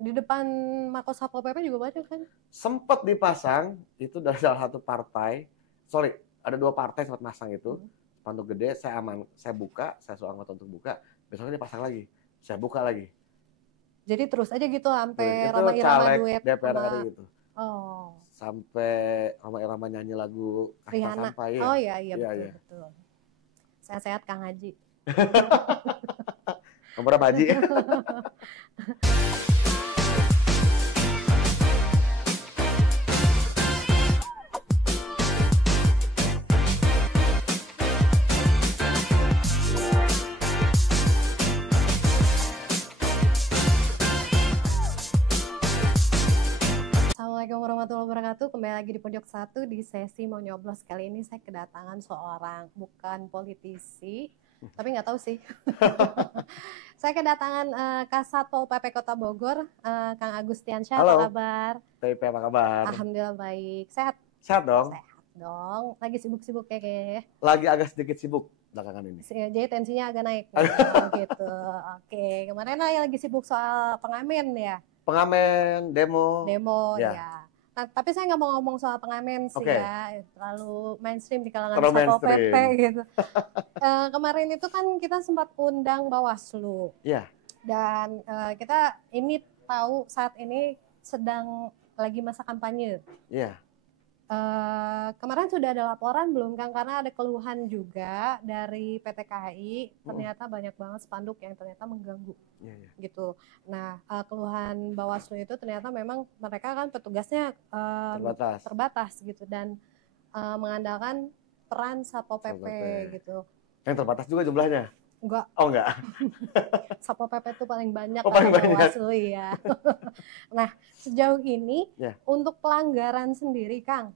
Di depan Mako Satpol PP juga banyak kan? Sempat dipasang itu dari salah satu partai. Sorry, ada 2 partai sempat masang itu. Spanduk gede, saya buka, saya suruh anggota untuk buka. Besoknya dipasang lagi, saya buka lagi. Jadi terus aja gitu sampai Itu Rhoma Irama caleg duet DPR sama RI itu. oh Sampai Rhoma Irama nyanyi lagu Kasta Rihanna. Sampah ya. Oh iya Iya, betul iya. betul. Sehat-sehat Kang Haji. Nomor berapa Haji? Assalamualaikum warahmatullahi wabarakatuh. Kembali lagi di Pojok 1 di sesi mau nyoblos. Kali ini saya kedatangan seorang bukan politisi, tapi nggak tahu sih. Saya kedatangan Kasatpol PP Kota Bogor, Kang Agustiansyah. Halo. Apa kabar? TP apa kabar? Alhamdulillah baik. Sehat? Sehat dong. Sehat dong. Lagi sibuk-sibuk kayaknya. Lagi agak sedikit sibuk belakangan ini. Jadi tensinya agak naik. Gitu. Oke. Kemarin lagi sibuk soal pengamen ya. Pengamen, demo. Ya. Nah, tapi saya nggak mau ngomong soal pengamen sih ya, terlalu mainstream di kalangan Satpol PP gitu. Kemarin itu kan kita sempat undang Bawaslu. Iya. Dan kita ini tahu saat ini sedang lagi masa kampanye. Iya. Kemarin sudah ada laporan belum Kang? Karena ada keluhan juga dari PT KAI, ternyata banyak banget spanduk yang ternyata mengganggu, gitu. Nah, keluhan Bawaslu itu ternyata memang mereka kan petugasnya terbatas gitu dan mengandalkan peran Satpol PP gitu. Yang terbatas juga jumlahnya? Enggak. Oh enggak. Satpol PP itu paling banyak Bawaslu ya. Nah, sejauh ini untuk pelanggaran sendiri Kang,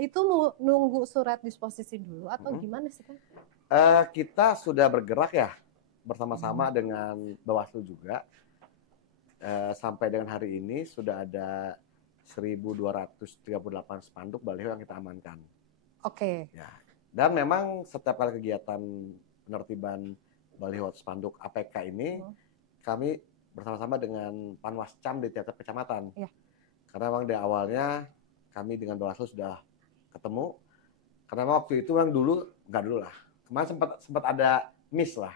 itu nunggu surat disposisi dulu atau gimana sih Kang? Kita sudah bergerak ya bersama-sama dengan Bawaslu juga. Sampai dengan hari ini sudah ada 1.238 spanduk baliho yang kita amankan. Oke. Ya. Dan memang setiap kali kegiatan penertiban baliho spanduk APK ini kami bersama-sama dengan Panwascam di tiap kecamatan. Ya. Karena memang di awalnya kami dengan Bawaslu sudah ketemu. Karena waktu itu memang kemarin sempat ada miss lah.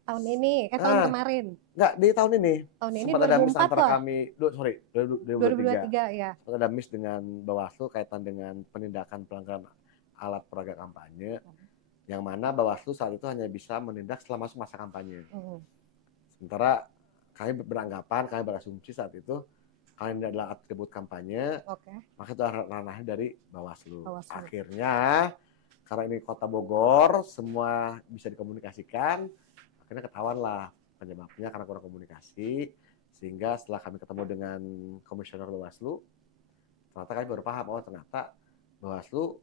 Tahun ini, tahun kemarin. Enggak, di tahun ini. Tahun ini sempat ada miss antara kami, 2023 ya. Sempat ada miss dengan Bawaslu kaitan dengan penindakan pelanggaran alat peraga kampanye. Yang mana Bawaslu saat itu hanya bisa menindak setelah masuk masa kampanye. Sementara kami beranggapan, kami berasumsi saat itu kalau ini adalah atribut kampanye, maka itu ranahnya dari Bawaslu. Akhirnya, karena ini Kota Bogor, semua bisa dikomunikasikan, akhirnya ketahuanlah penyebabnya karena kurang komunikasi, sehingga setelah kami ketemu dengan Komisioner Bawaslu, ternyata kami baru paham, ternyata Bawaslu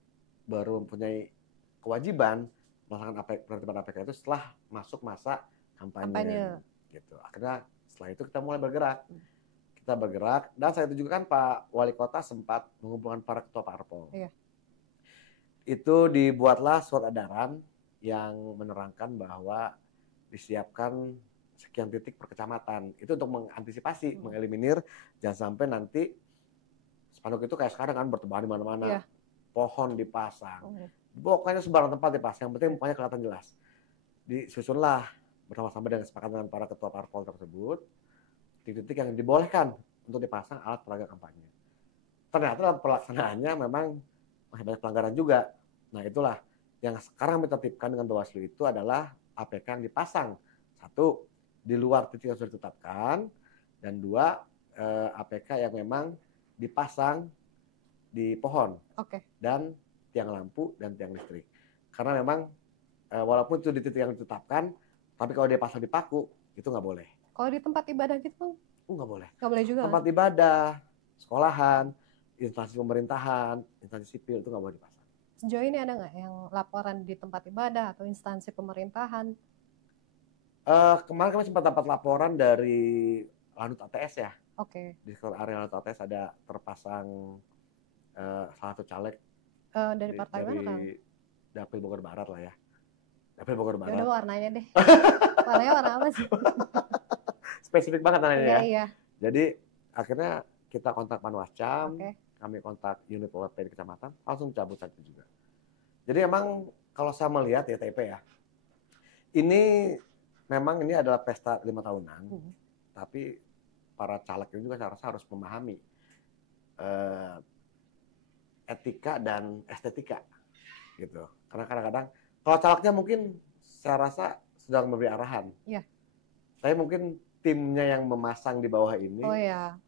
baru mempunyai kewajiban melaksanakan penertiban APK itu setelah masuk masa kampanye. Gitu. Akhirnya setelah itu kita mulai bergerak. Dan saat itu juga kan Pak Wali Kota sempat mengumpulkan para ketua parpol. Iya. Itu dibuatlah surat edaran yang menerangkan bahwa disiapkan sekian titik per kecamatan. Itu untuk mengantisipasi, mengeliminir jangan sampai nanti spanduk itu kayak sekarang kan bertebaran di mana-mana. Iya. Pohon dipasang. Pokoknya sembarang tempat dipasang, yang penting mukanya kelihatan jelas. Disusunlah bersama-sama dengan kesepakatan dengan para ketua parpol tersebut titik-titik yang dibolehkan untuk dipasang alat peraga kampanye. Ternyata dalam pelaksanaannya memang masih banyak pelanggaran juga. Nah itulah yang sekarang kami tertibkan dengan Bawaslu itu adalah APK yang dipasang. 1, di luar titik yang sudah ditetapkan. Dan 2, APK yang memang dipasang di pohon. Dan tiang lampu dan tiang listrik. Karena memang walaupun itu di titik yang ditetapkan, tapi kalau dia pasang di paku, itu nggak boleh. Kalau di tempat ibadah gitu? Nggak boleh. Nggak boleh juga? Tempat ibadah, sekolahan, instansi pemerintahan, instansi sipil, itu nggak boleh dipasang. Sejauh ini ada nggak yang laporan di tempat ibadah atau instansi pemerintahan? Kemarin kami sempat dapat laporan dari Lanut ATS ya. Di sekitar area Lanut ATS ada terpasang salah satu caleg. Dari partai mana kan? Dapil Bogor Barat lah ya. Dapil Bogor Barat. Yaudah warnanya deh. Warnanya warna apa sih? Spesifik banget warnanya ya. Iya. Jadi akhirnya kita kontak Panwascam, Oke. kami kontak unit OLP di kecamatan, langsung cabut saat itu juga. Jadi emang kalau saya melihat ya TP ya, ini memang ini adalah pesta 5 tahunan, tapi para caleg ini juga saya rasa harus memahami etika dan estetika gitu. Karena kadang-kadang kalau calegnya mungkin saya rasa sedang memberi arahan. Iya. Tapi mungkin timnya yang memasang di bawah ini. Oh ya.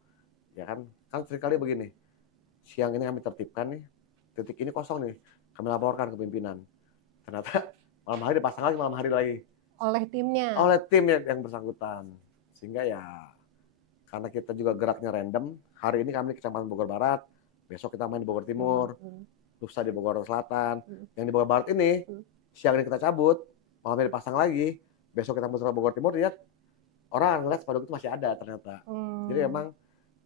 Ya kan seringkali begini. Siang ini kami tertibkan nih, titik ini kosong nih. Kami laporkan ke pimpinan. Ternyata malam hari dipasang lagi, malam hari lagi. Oleh timnya. Oleh tim yang bersangkutan. Sehingga ya karena kita juga geraknya random, hari ini kami di Kecamatan Bogor Barat, besok kita main di Bogor Timur, lusa di Bogor Selatan. Yang di Bogor Barat ini, siang ini kita cabut, malamnya dipasang lagi, besok kita muter ke Bogor Timur, lihat orang ngeliat spanduk itu masih ada ternyata. Jadi memang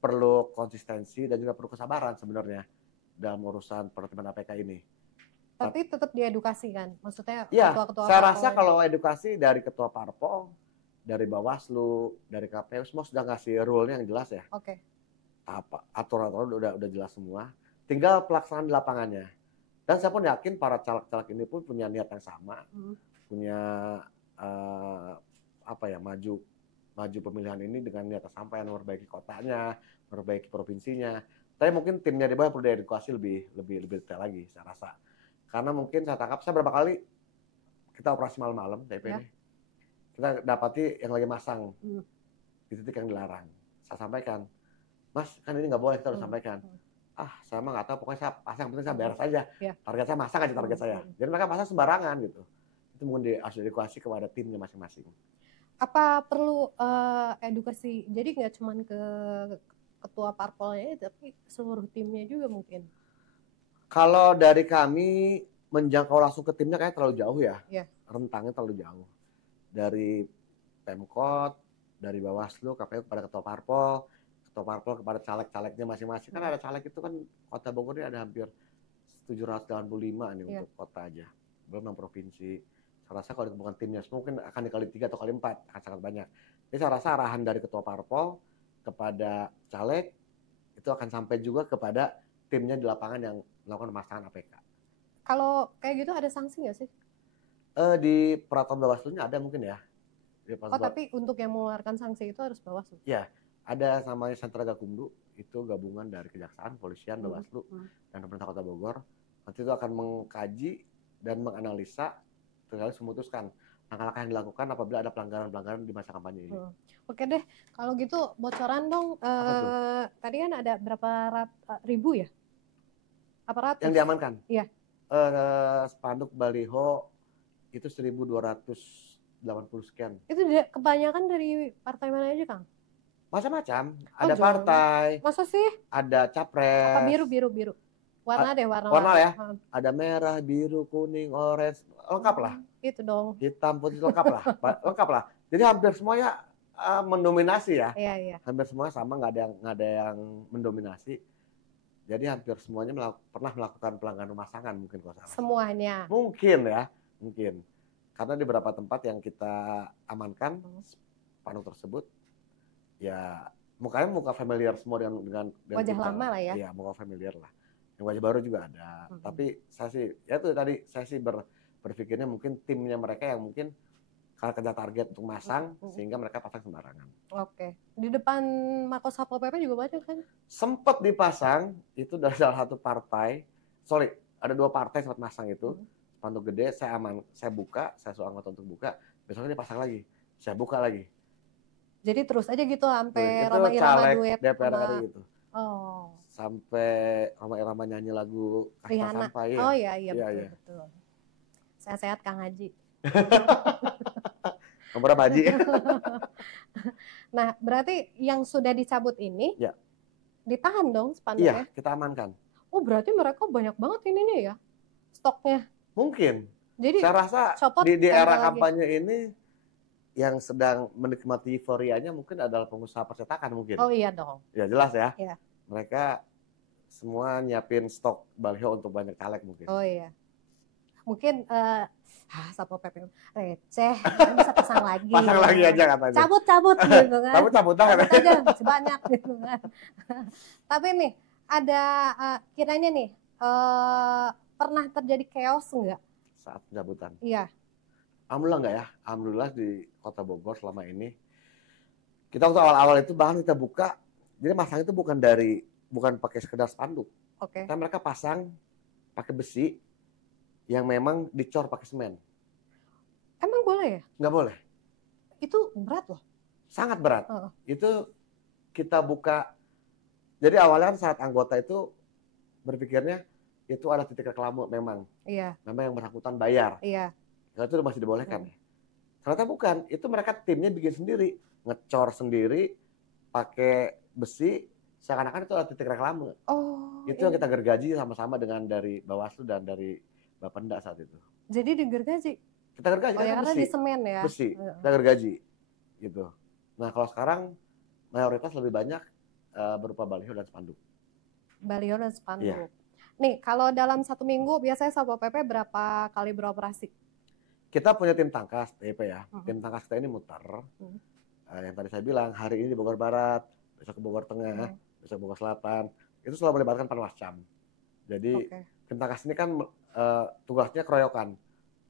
perlu konsistensi dan juga perlu kesabaran sebenarnya dalam urusan penertiban APK ini. Tapi tetap diedukasi kan? Maksudnya ya, ketua-ketua saya rasa kalau edukasi dari ketua parpol, dari Bawaslu, dari KPU semua sudah ngasih rule-nya yang jelas ya. Oke. Aturan-aturan udah jelas semua. Tinggal pelaksanaan di lapangannya. Dan saya pun yakin para caleg-caleg ini pun punya niat yang sama, punya maju pemilihan ini dengan niat yang sama, memperbaiki kotanya, memperbaiki provinsinya. Tapi mungkin timnya di bawah perlu diedukasi lebih detail lagi, saya rasa. Karena mungkin saya tangkap, saya berapa kali kita operasi malam-malam TP ini, kita dapati yang lagi masang di titik yang dilarang. Saya sampaikan, Mas, kan ini nggak boleh, kita harus sampaikan. Saya mah nggak tahu, pokoknya saya pasang, penting saya beres aja. Target saya masang aja target saya. Jadi mereka pasang sembarangan gitu. Itu mungkin harus diedukasi kepada timnya masing-masing. Apa perlu edukasi? Jadi nggak cuma ke ketua parpolnya, tapi seluruh timnya juga mungkin. Kalau dari kami menjangkau langsung ke timnya kayaknya terlalu jauh ya. Rentangnya terlalu jauh. Dari Pemkot, dari Bawaslu, KPU kepada ketua parpol kepada caleg-calegnya masing-masing. Kan ada caleg itu kan Kota Bogor ini ada hampir 785 nih untuk kota aja. Belum yang provinsi. Saya rasa kalau dikumpulkan timnya mungkin akan dikali 3 atau kali 4, akan sangat banyak. Jadi saya rasa arahan dari ketua parpol kepada caleg itu akan sampai juga kepada timnya di lapangan yang melakukan pemasangan APK. Kalau kayak gitu ada sanksi nggak sih? Di peraturan Bawaslu-nya ada mungkin ya. Tapi untuk yang mengeluarkan sanksi itu harus Bawaslu? Ya, ada namanya Sentra Gakumdu, itu gabungan dari Kejaksaan, Polisian, Bawaslu, dan pemerintah Kota Bogor. Nanti itu akan mengkaji dan menganalisa, terus memutuskan langkah-langkah yang dilakukan apabila ada pelanggaran-pelanggaran di masa kampanye ini. Oke deh, kalau gitu bocoran dong. Tadi kan ada berapa ribu ya? Apa ratus? Yang diamankan? Iya. Spanduk baliho itu 1.280 sekian. Itu kebanyakan dari partai mana aja, Kang? Macam-macam. Ada partai. Masa sih? Ada capres. Apa biru? Warna deh, warna ya. Ada merah, biru, kuning, orange, lengkap lah. Itu dong. Hitam, putih, lengkap lah. Jadi hampir semuanya mendominasi ya. Iya. Hampir semua sama, nggak ada yang mendominasi. Jadi hampir semuanya pernah melakukan pelanggaran pemasangan mungkin kalau salah. Semuanya. Mungkin. Karena di beberapa tempat yang kita amankan spanduk tersebut, ya mukanya muka familiar semua dengan wajah kita, lama lah ya. Iya, muka familiar lah. Yang wajah baru juga ada. Tapi saya sih berpikirnya mungkin timnya mereka yang mungkin karena kerja target untuk masang sehingga mereka pasang sembarangan. Oke. Di depan Markos Satpol PP juga banyak kan? Sempat dipasang itu dari salah satu partai. Ada 2 partai sempat masang itu. Spanduk gede, saya buka, saya suruh anggota untuk buka, besoknya dipasang lagi. Saya buka lagi. Jadi terus aja gitu sampai Roma Irama duet DPR RI gitu. Oh. Sampai Roma Irama nyanyi lagu Kasta Sampah. Oh iya betul. Sehat-sehat Kang Haji. Nomor berapa Haji? Nah, berarti yang sudah dicabut ini ditahan dong spanduknya? Iya, kita amankan. Oh, berarti mereka banyak banget ini nih ya stoknya? Mungkin. Jadi saya rasa di era kampanye ini yang sedang menikmati euforianya mungkin adalah pengusaha percetakan mungkin. Oh iya dong. Ya jelas ya. Iya. Mereka semua nyiapin stok baliho untuk banyak caleg mungkin. Oh iya. mungkin Satpol PP receh, kan bisa pasang lagi. Pasang lagi aja katanya. Cabut gitu kan. Cabut aja masih banyak gitu kan. Tapi nih ada kiranya nih pernah terjadi chaos enggak saat pencabutan? Iya. Alhamdulillah enggak ya. Alhamdulillah di Kota Bogor selama ini kita waktu awal-awal itu bahkan kita buka, jadi masang itu bukan pakai sekedar spanduk. Oke. Kita mereka pasang pakai besi yang memang dicor pakai semen. Emang boleh ya? Nggak boleh. Itu berat loh. Sangat berat. Itu kita buka. Jadi awalnya kan saat anggota itu berpikirnya itu ada titik reklame memang. Iya. Memang yang bersangkutan bayar. Iya. Karena itu masih dibolehkan. Ternyata bukan. Itu mereka timnya bikin sendiri. Ngecor sendiri, pakai besi, seakan-akan itu ada titik reklame. Oh. Itu yang kita gergaji sama-sama dengan dari Bawaslu dan dari Bapenda saat itu. Jadi digergaji? Kita gergaji, ya, karena besi. Di semen ya? Besi, kita gergaji. Gitu. Nah kalau sekarang mayoritas lebih banyak berupa baliho dan spanduk. Baliho dan spanduk. Iya. Nih, kalau dalam 1 minggu biasanya Satpol PP berapa kali beroperasi? Kita punya tim tangkas, TP ya. Tim tangkas kita ini muter. Yang tadi saya bilang, hari ini di Bogor Barat, besok ke Bogor Tengah, besok Bogor Selatan. Itu selalu melibatkan Panwascam. Jadi tim tangkas ini kan tugasnya keroyokan.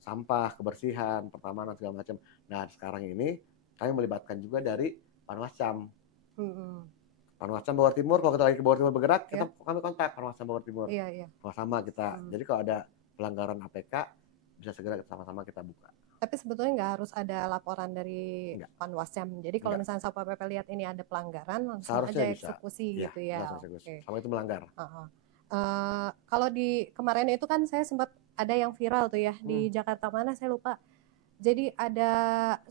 Sampah, kebersihan, pertamanan, segala macam. Nah, sekarang ini kami melibatkan juga dari Panwascam. Panwascam Bogor Timur, kalau kita lagi ke Bogor Timur bergerak, kami kontak Panwascam Bogor Timur. Sama-sama kita. Jadi kalau ada pelanggaran APK, bisa segera sama-sama kita buka. Tapi sebetulnya nggak harus ada laporan dari Panwascam. Jadi kalau misalnya Satpol PP lihat ini ada pelanggaran, langsung aja eksekusi gitu ya. Sama itu melanggar. Kalau di kemarin itu kan saya sempat ada yang viral tuh ya di Jakarta mana saya lupa. Jadi ada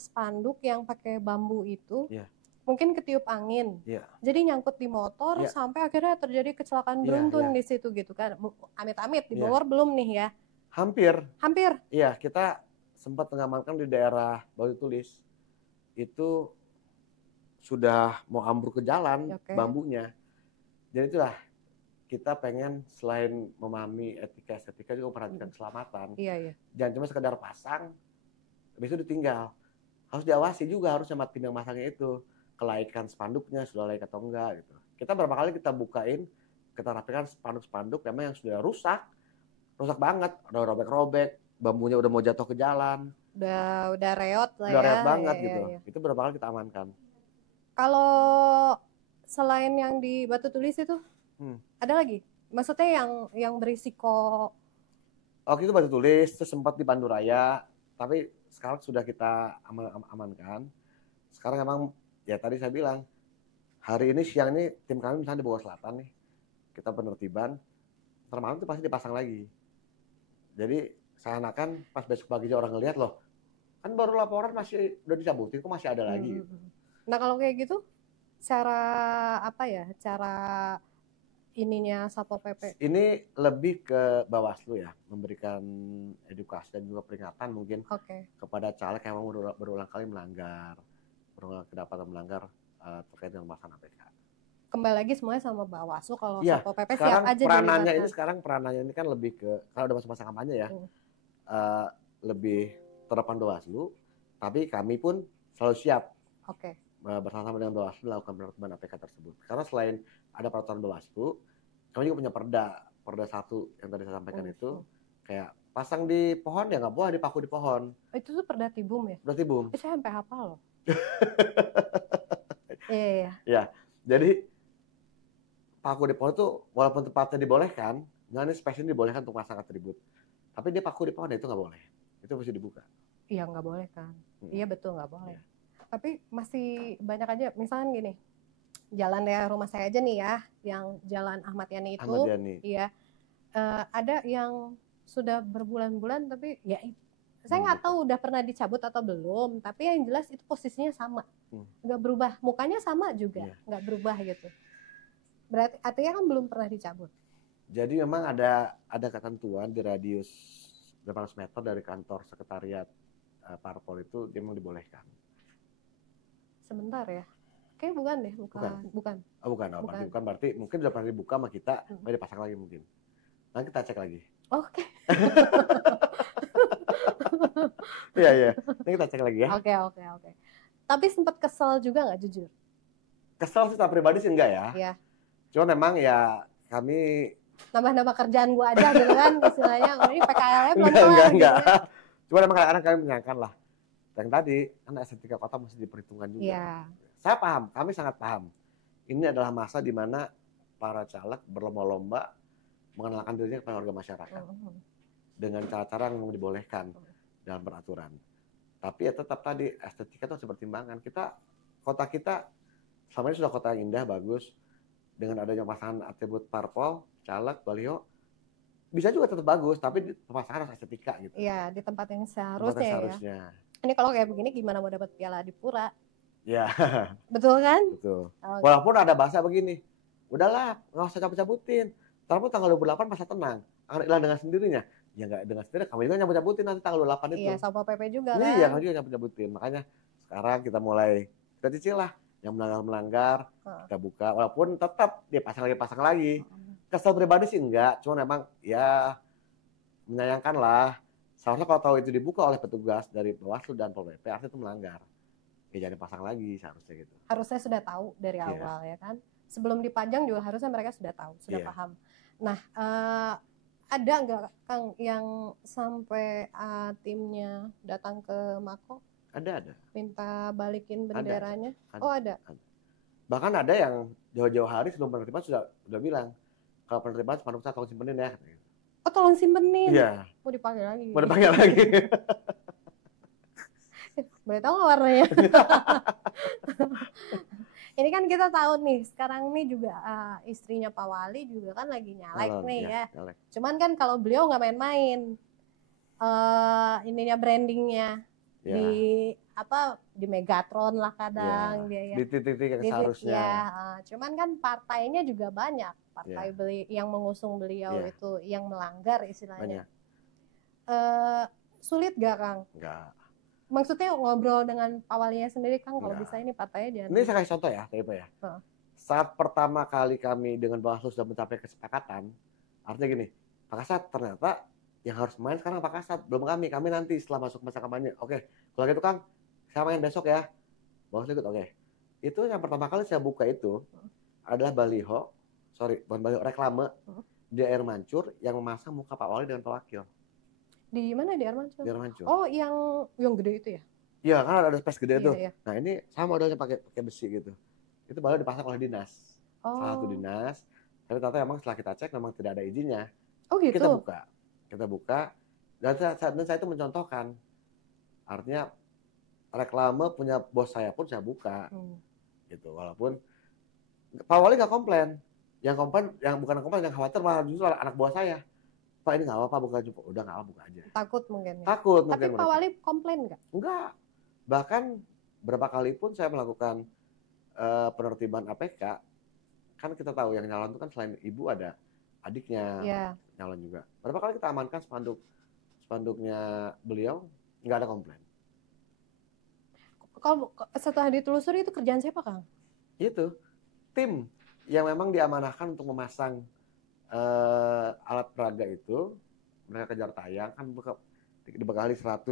spanduk yang pakai bambu itu. Mungkin ketiup angin, jadi nyangkut di motor sampai akhirnya terjadi kecelakaan beruntun di situ gitu kan. Amit-amit di Bogor belum nih ya? Hampir. Iya, kita sempat mengamankan di daerah Batu Tulis. Itu sudah mau ambruk ke jalan bambunya. Jadi itulah kita pengen selain memahami etika juga perhatikan keselamatan. Jangan cuma sekedar pasang, habis itu ditinggal. Harus diawasi juga harus sama tim yang masangnya itu. Kelaikan spanduknya sudah layak atau enggak gitu. Kita berapa kali kita bukain, kita rapikan spanduk-spanduk memang yang sudah rusak banget, udah robek-robek, bambunya udah mau jatuh ke jalan. Udah reot lah ya. Udah reot banget gitu. Itu berapa kali kita amankan. Kalau selain yang di Batu Tulis itu, ada lagi? Maksudnya yang berisiko? Oke, itu Batu Tulis, itu sempat di Banduraya, tapi sekarang sudah kita amankan. Sekarang emang ya tadi saya bilang, hari ini siang ini tim kami misalnya di Bogor Selatan nih, kita penertiban, ntar malam itu pasti dipasang lagi. Jadi seakan-akan pas besok pagi orang ngelihat loh, kan baru laporan masih udah dicabutin, kok masih ada lagi. Nah kalau kayak gitu, cara apa ya, cara ininya Satpol PP? Ini lebih ke Bawaslu ya, memberikan edukasi dan juga peringatan mungkin kepada caleg yang memang berulang kali melanggar. Kedapatan melanggar terkait dengan masalah APK. Kembali lagi semuanya sama Bawaslu, kalau Satpol PP siap aja peranannya ini kan lebih ke, kalau udah masa kampanye ya, lebih terdepan Bawaslu, tapi kami pun selalu siap bersama dengan Bawaslu melakukan penertiban APK tersebut. Karena selain ada peraturan Bawaslu, kami juga punya perda 1 yang tadi saya sampaikan itu, kayak pasang di pohon ya nggak boleh dipaku di pohon. Itu tuh perda Tibum ya? Perda Tibum. Saya sampai hafal loh. Ya, jadi paku di pohon itu walaupun tempatnya dibolehkan, nggak nih spesies dibolehkan untuk pasang atribut, tapi dia paku di pohon itu nggak boleh, itu mesti dibuka. Iya nggak boleh kan? Iya betul nggak boleh. Tapi masih banyak aja, misalnya gini, jalan daerah rumah saya aja nih ya, yang Jalan Ahmad Yani itu, iya, ada yang sudah berbulan-bulan tapi ya saya nggak tahu udah pernah dicabut atau belum, tapi yang jelas itu posisinya sama, nggak berubah, mukanya sama juga, nggak berubah gitu. Berarti artinya kan belum pernah dicabut. Jadi memang ada ketentuan di radius 800 meter dari kantor sekretariat parpol itu dia memang dibolehkan. Sebentar ya, kayak bukan deh, bukan. Bukan berarti mungkin udah pernah dibuka sama kita, mau dipasang lagi mungkin. Nanti kita cek lagi. Oke. Iya, iya. Ini kita cek lagi ya. Oke. Tapi sempat kesel juga nggak, jujur? Kesel sih, secara pribadi sih enggak ya. Iya. Cuma memang ya kami nambah-nambah kerjaan gua aja gitu kan istilahnya. Ini PKL-nya belum kelar gitu enggak. ya. Cuma memang kadang-kadang kami menyangkan lah. Yang tadi kan estetika kota mesti diperhitungkan juga. Iya. Saya paham, kami sangat paham. Ini adalah masa di mana para caleg berlomba-lomba mengenalkan dirinya kepada warga masyarakat dengan cara-cara yang memang dibolehkan dalam peraturan. Tapi ya tetap tadi estetika itu harus dipertimbangkan. Kota kita selama ini sudah kota yang indah, bagus, dengan adanya pasangan atribut parpol, caleg, baliho, bisa juga tetap bagus, tapi pemasangan harus estetika gitu. Iya, di tempat yang seharusnya, seharusnya. Ya. Ini kalau kayak begini gimana mau dapat piala Adipura? Ya. Betul kan? Betul. Okay. Walaupun ada bahasa begini, udahlah, nggak usah cabut-cabutin. Ntar tanggal 28 masa tenang, akan hilang dengan sendirinya. Ya nggak dengan sendirinya, kamu juga cabut-cabutin nanti tanggal 28 itu. Iya, Satpol PP juga kan. Iya, kamu juga cabut-cabutin. Makanya sekarang kita mulai, kita cicil lah. Yang melanggar, kita buka. Walaupun tetap dia pasang lagi. Kesel pribadi sih enggak, cuma memang ya menyayangkan lah. Seharusnya kalau tahu itu dibuka oleh petugas dari Bawaslu dan Pol PP, artinya itu melanggar. Ya jangan pasang lagi seharusnya gitu. Harusnya sudah tahu dari awal ya kan. Sebelum dipajang juga harusnya mereka sudah tahu, sudah paham. Nah, ada nggak Kang yang sampai timnya datang ke Mako? Ada. Minta balikin benderanya? Ada. Oh ada. Bahkan ada yang jauh-jauh hari sebelum penertiban sudah bilang, kalau penertiban spanduk saya tolong simpenin ya. Oh tolong simpenin? Iya. Mau dipakai lagi? Mau dipakai lagi. Boleh tahu nggak warnanya? Ini kan kita tahu nih, sekarang nih juga istrinya Pak Wali juga kan lagi nyalek nih ya. Nyalek. Cuman kan kalau beliau nggak main-main, ininya brandingnya di Megatron lah kadang dia ya. Di titik-titik yang seharusnya. Ya, cuman kan partainya juga banyak partai yang mengusung beliau itu yang melanggar istilahnya. Sulit gak Kang? Enggak. Maksudnya ngobrol dengan Pak Walinya sendiri Kang, kalau bisa ini partainya jangan. Ini saya kasih contoh ya, ya. Saat pertama kali kami dengan Bawaslu sudah mencapai kesepakatan, artinya gini, Pak Kasat ternyata yang harus main sekarang Pak Kasat, belum kami nanti setelah masuk masa kampanye. Oke, kalau gitu Kang, saya main besok ya. Bawaslu ikut, oke. Itu yang pertama kali saya buka itu adalah bukan baliho, reklame di Air Mancur yang memasang muka Pak Wali dengan Pak Wakil. Di mana di Air Mancur? Di Air Mancur. Oh, yang gede itu ya? Iya, kan ada space gede tuh. Iya. Nah, ini sama modelnya pakai besi gitu. Itu baru dipasang oleh dinas. Salah satu dinas. Tapi ternyata memang setelah kita cek memang tidak ada izinnya. Oh gitu. Kita buka dan saya itu mencontohkan. Artinya reklame punya bos saya pun saya buka. Gitu. Walaupun Pak Wali nggak komplain. Yang bukan komplain, yang khawatir malah justru anak buah saya. Pak ini nggak apa-apa buka aja. Udah nggak apa buka aja. Takut mungkin. Takut. Tapi Pak Wali komplain nggak? Enggak. Bahkan berapa kali pun saya melakukan penertiban APK, kan kita tahu yang nyalon itu kan selain ibu ada adiknya nyalon juga. Berapa kali kita amankan spanduknya beliau, nggak ada komplain. Kalau setelah ditelusuri itu kerjaan siapa Kang? Itu tim yang memang diamanahkan untuk memasang alat peraga itu, mereka kejar tayang kan dibekali 100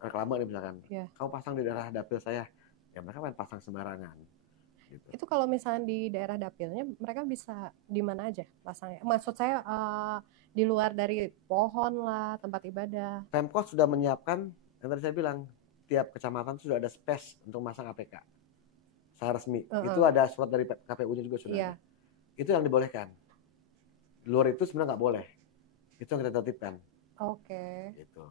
reklame nih misalkan. Kamu pasang di daerah dapil saya, ya mereka main pasang sembarangan. Gitu. Itu kalau misalnya di daerah dapilnya mereka bisa di mana aja pasangnya? Maksud saya di luar dari pohon lah, tempat ibadah. Pemkot sudah menyiapkan, yang tadi saya bilang, tiap kecamatan sudah ada space untuk masang APK. Secara resmi. Itu ada surat dari KPU-nya juga sudah ada. Itu yang dibolehkan. Di luar itu sebenarnya nggak boleh. Itu yang kita tertibkan. Oke. Gitu.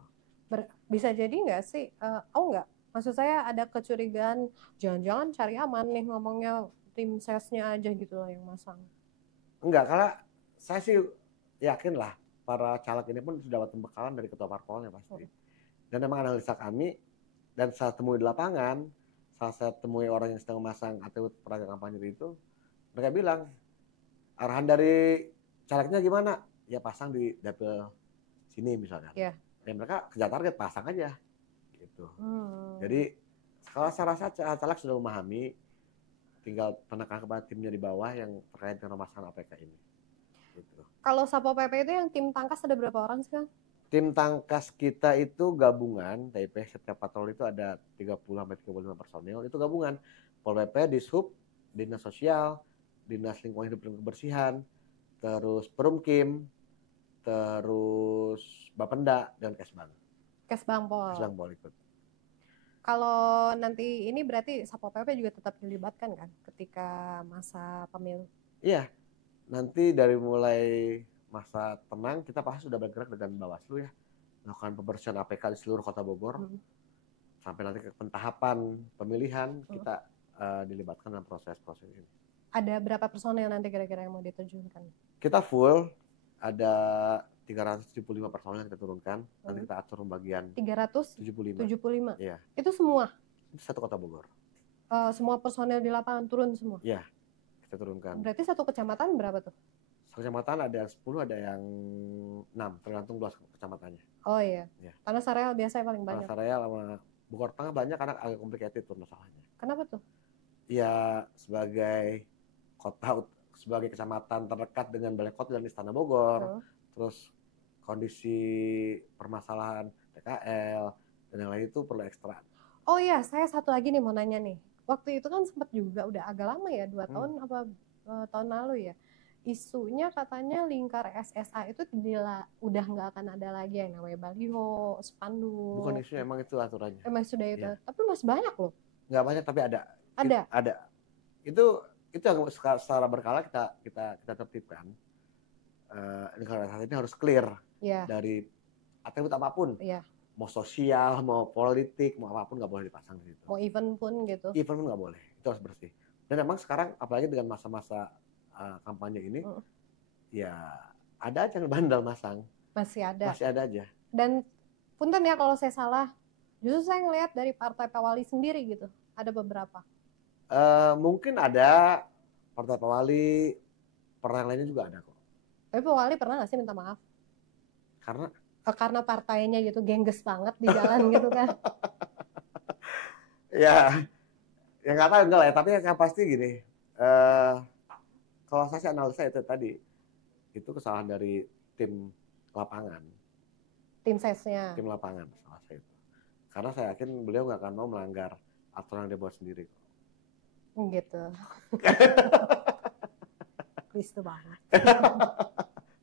Bisa jadi nggak sih? Nggak. Maksud saya ada kecurigaan, jangan-jangan cari aman nih ngomongnya tim sesnya aja gitu loh yang masang. Enggak, karena saya sih yakin lah para caleg ini pun sudah dapat pembekalan dari ketua parpolnya pasti. Dan memang analisa kami, dan saya temui di lapangan, saya temui orang yang sedang memasang atribut peraga kampanye itu, mereka bilang, arahan dari calegnya gimana? Ya pasang di dapil sini misalnya. Ya mereka kejar target, pasang aja. Gitu. Jadi kalau saya rasa caleg sudah memahami, tinggal penekan kepada timnya di bawah yang terkait dengan pemasangan APK ini. Gitu. Kalau Satpol PP itu yang tim tangkas ada berapa orang sih, Kang? Tim tangkas kita itu gabungan, TIP setiap patroli itu ada 30-35 personil, itu gabungan. Pol PP, Dishub, Dinas Sosial, Dinas Lingkungan Hidup dan Kebersihan, terus Perumkim, terus Bapenda, dan Kesbang. Kesbang Pol. Kesbang Pol ikut. Kalau nanti ini berarti Satpol PP juga tetap dilibatkan kan ketika masa pemilu? Iya, nanti dari mulai masa tenang kita pasti sudah bergerak dengan Bawaslu ya, melakukan pembersihan APK di seluruh Kota Bogor. Sampai nanti ke pentahapan pemilihan kita dilibatkan dalam proses-proses ini. Ada berapa personel nanti kira-kira yang mau diterjunkan? Kita full, ada 375 personel yang kita turunkan. Nanti kita atur pembagian 375. Iya. Itu semua? Itu satu Kota Bogor. Semua personel di lapangan turun semua? Iya, kita turunkan. Berarti satu kecamatan berapa tuh? Satu kecamatan ada yang 10, ada yang 6, tergantung luas kecamatannya. Oh iya. Ya. Tanah Sareal biasanya paling banyak. Tanah Sareal sama Bogor Tengah banyak karena agak complicated tuh masalahnya. Kenapa tuh? Ya sebagai kota, sebagai kecamatan terdekat dengan Balai Kota dan Istana Bogor, terus kondisi permasalahan PKL dan yang lain itu perlu ekstra. Oh iya, saya satu lagi nih mau nanya nih. Waktu itu kan sempat juga udah agak lama ya, 2 tahun apa tahun lalu ya. Isunya katanya lingkar SSA itu udah nggak akan ada lagi yang namanya baliho, spanduk. Bukan isu, emang itu aturannya. Emang sudah itu. Ya. Tapi masih banyak loh. Nggak banyak tapi ada. Ada. Itu yang secara berkala kita tertibkan. Lingkar SSA ini harus clear dari atribut apapun. Mau sosial, mau politik, mau apapun nggak boleh dipasang di situ. Mau event pun gitu. Event pun nggak boleh. Itu harus bersih. Dan emang sekarang apalagi dengan masa-masa kampanye ini, ya ada aja yang bandel masang. Masih ada aja. Dan punten ya kalau saya salah, justru saya ngelihat dari Partai Pewali sendiri gitu, ada beberapa. Mungkin ada Partai Pewali, yang lainnya juga ada kok. Tapi Pewali pernah nggak sih minta maaf? Karena partainya gitu gengges banget di jalan gitu kan? Ya nggak tahu enggak lah ya, tapi yang pasti gini. Kalau saya analisa itu tadi, itu kesalahan dari tim lapangan. Tim sesnya. Tim lapangan, salah saya itu. Karena saya yakin beliau nggak akan mau melanggar aturan yang dia buat sendiri. Gitu. Kristu banget.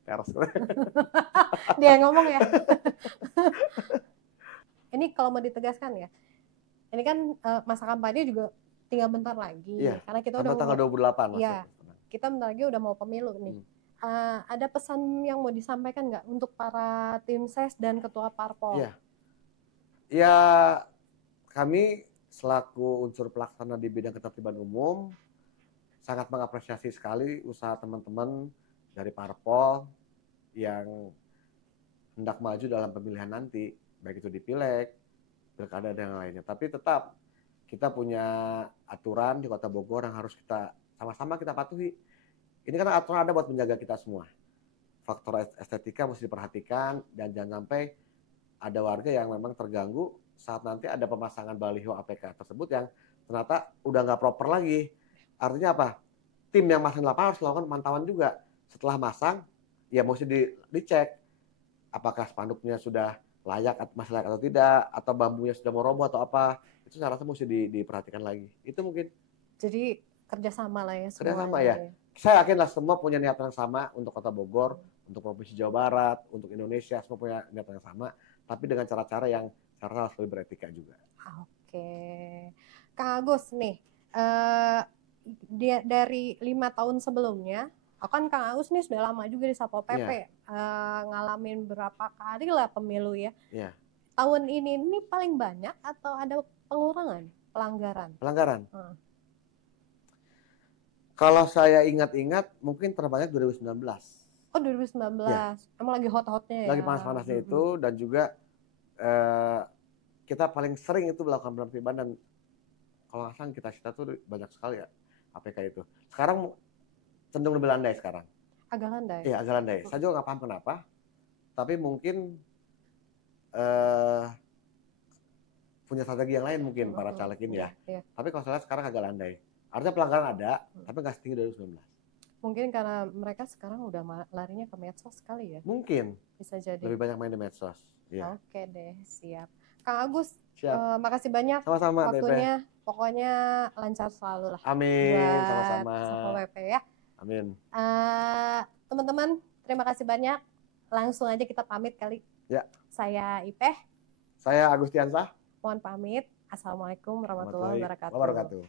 Peres. Dia yang ngomong ya. Ini kalau mau ditegaskan ya, ini kan masa kampanye juga tinggal bentar lagi. Iya, karena kita udah tanggal 28. Iya. Kita bentar lagi udah mau pemilu nih. Ada pesan yang mau disampaikan nggak untuk para tim ses dan ketua parpol? Iya. Ya, kami selaku unsur pelaksana di bidang ketertiban umum sangat mengapresiasi sekali usaha teman-teman dari parpol yang hendak maju dalam pemilihan nanti, baik itu di pileg, pilkada dan yang lainnya. Tapi tetap kita punya aturan di Kota Bogor yang harus kita sama-sama kita patuhi. Ini kan aturan ada buat menjaga kita semua. Faktor estetika mesti diperhatikan dan jangan sampai ada warga yang memang terganggu saat nanti ada pemasangan baliho APK tersebut yang ternyata udah nggak proper lagi. Artinya apa? Tim yang masang lapangan harus melakukan pemantauan juga. Setelah masang, ya mesti dicek apakah spanduknya sudah masih layak atau tidak, atau bambunya sudah mau roboh atau apa. Itu saya rasa mesti diperhatikan lagi. Itu mungkin. Jadi kerjasama lah ya. Kerjasama ya. Saya yakin lah semua punya niatan yang sama untuk Kota Bogor, untuk Provinsi Jawa Barat, untuk Indonesia, semua punya niatan yang sama. Tapi dengan cara-cara yang cara harus lebih beretika juga. Oke. Kang Agus nih, dari 5 tahun sebelumnya, kan Kang Agus nih sudah lama juga di Satpol PP, ngalamin berapa kali lah pemilu ya. Yeah. Tahun ini paling banyak atau ada pengurangan pelanggaran? Pelanggaran. Kalau saya ingat-ingat, mungkin terbanyak 2019. Oh 2019, ya. Emang lagi hot-hotnya ya? Lagi panas-panasnya itu, dan juga kita paling sering itu melakukan penertiban, dan kalau nggak salah kita tuh banyak sekali ya APK itu. Sekarang cenderung lebih landai sekarang. Agak landai? Iya, agak landai. Saya juga nggak paham kenapa, tapi mungkin punya strategi yang lain mungkin para caleg ini ya. Tapi kalau saya lihat sekarang agak landai. Artinya pelanggaran ada, tapi nggak setinggi 2019. Mungkin karena mereka sekarang udah larinya ke medsos kali ya? Mungkin. Bisa jadi. Lebih banyak main di medsos. Ya. Oke deh, siap. Kang Agus, Siap. makasih banyak Sama-sama, waktunya. Pokoknya lancar selalu lah. Amin, buat sama-sama. Satpol PP ya. Amin. Teman-teman, terima kasih banyak. Langsung aja kita pamit kali. Ya. Saya Ipeh. Saya Agustiansah. Mohon pamit. Assalamualaikum warahmatullahi wabarakatuh.